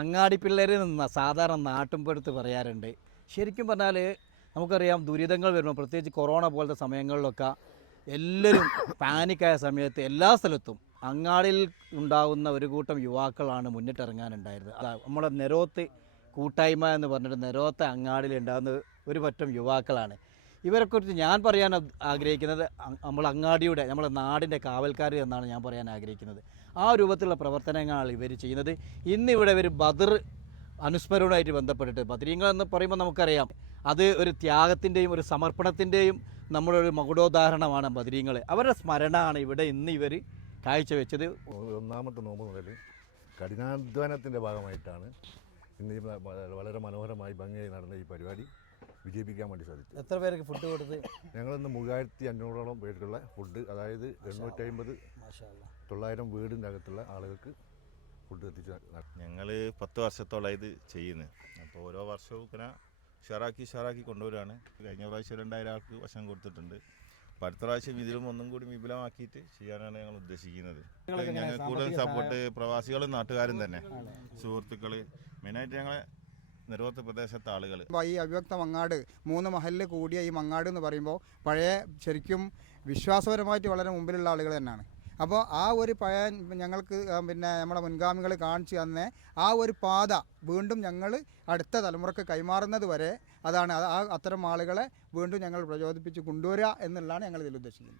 അങ്ങാടി പിള്ളേരിൽ നിന്ന് സാധാരണ നാട്ടിൻപുറത്ത് പറയാറുണ്ട്. ശരിക്കും പറഞ്ഞാൽ നമുക്കറിയാം, ദുരിതങ്ങൾ വരുമ്പോൾ പ്രത്യേകിച്ച് കൊറോണ പോലത്തെ സമയങ്ങളിലൊക്കെ എല്ലാവരും പാനിക്കായ സമയത്ത് എല്ലാ സ്ഥലത്തും അങ്ങാടിയിൽ ഉണ്ടാകുന്ന ഒരു കൂട്ടം യുവാക്കളാണ് മുന്നിട്ടിറങ്ങാനുണ്ടായിരുന്നത്. നമ്മുടെ നെരോത്ത് കൂട്ടായ്മ എന്ന് പറഞ്ഞിട്ട് നെരോത്ത് അങ്ങാടിയിൽ ഉണ്ടാകുന്ന ഒരു പറ്റം യുവാക്കളാണ്. ഇവരെക്കുറിച്ച് ഞാൻ പറയാൻ ആഗ്രഹിക്കുന്നത് നമ്മൾ അങ്ങാടിയുടെ, നമ്മുടെ നാടിൻ്റെ കാവൽക്കാർ എന്നാണ് ഞാൻ പറയാൻ ആഗ്രഹിക്കുന്നത്. ആ രൂപത്തിലുള്ള പ്രവർത്തനങ്ങളാണ് ഇവർ ചെയ്യുന്നത്. ഇന്നിവിടെ ഇവർ ബദർ അനുസ്മരണവുമായിട്ട് ബന്ധപ്പെട്ടിട്ട്, ബദരീങ്ങൾ എന്ന് പറയുമ്പോൾ നമുക്കറിയാം അത് ഒരു ത്യാഗത്തിൻ്റെയും ഒരു സമർപ്പണത്തിൻ്റെയും നമ്മുടെ ഒരു മകുടോദാഹരണമാണ് ബദരീങ്ങൾ. അവരുടെ സ്മരണമാണ് ഇവിടെ ഇന്ന് ഇവർ കാഴ്ചവെച്ചത്. ഒന്നാമത്തെ നോമ്പ് മുതൽ കഠിനാധ്വാനത്തിൻ്റെ ഭാഗമായിട്ടാണ് ഇന്ന് വളരെ മനോഹരമായി ഭംഗിയായി നടന്ന ഈ പരിപാടി വിജയിപ്പിക്കാൻ വേണ്ടി സാധിച്ചു. എത്ര പേർക്ക് ഫുഡ് കൊടുത്ത്? ഞങ്ങളിന്ന് 3500ഓളം പേർക്കുള്ള ഫുഡ്, അതായത് 850-900 വീടിൻ്റെ അകത്തുള്ള ആളുകൾക്ക് ഫുഡ് എത്തിച്ച്. ഞങ്ങൾ 10 വർഷത്തോളം ഇത് ചെയ്യുന്നത്. അപ്പോൾ ഓരോ വർഷവും ഇങ്ങനെ ഷെയറാക്കി കൊണ്ടുവരികയാണ്. കഴിഞ്ഞ പ്രാവശ്യം 2000 ആൾക്ക് ഭക്ഷണം കൊടുത്തിട്ടുണ്ട്. അപ്പോൾ അടുത്ത പ്രാവശ്യം ഇതിലും ഒന്നും കൂടി വിപുലമാക്കിയിട്ട് ചെയ്യാനാണ് ഞങ്ങൾ ഉദ്ദേശിക്കുന്നത്. ഞങ്ങൾ കൂടുതൽ സപ്പോർട്ട് പ്രവാസികളും നാട്ടുകാരും തന്നെ, സുഹൃത്തുക്കൾ, മെയിനായിട്ട് ഞങ്ങളെ നെരോത്ത് പ്രദേശത്തെ ആളുകൾ. ഈ അവ്യക്ത മങ്ങാട് 3 മഹലിൽ കൂടിയ ഈ മങ്ങാട് എന്ന് പറയുമ്പോൾ പഴയ ശരിക്കും വിശ്വാസപരമായിട്ട് വളരെ മുമ്പിലുള്ള ആളുകൾ തന്നെയാണ്. അപ്പോൾ ആ ഒരു പഴയ ഞങ്ങൾക്ക് നമ്മുടെ മുൻഗാമികൾ കാണിച്ചു തന്ന ആ ഒരു പാത വീണ്ടും ഞങ്ങൾ അടുത്ത തലമുറക്ക് കൈമാറുന്നത് വരെ അതാണ് അത്തരം ആളുകളെ വീണ്ടും ഞങ്ങൾ പ്രചോദിപ്പിച്ച് കൊണ്ടുവരിക എന്നുള്ളതാണ് ഞങ്ങൾ ഇതിൽ ഉദ്ദേശിക്കുന്നത്.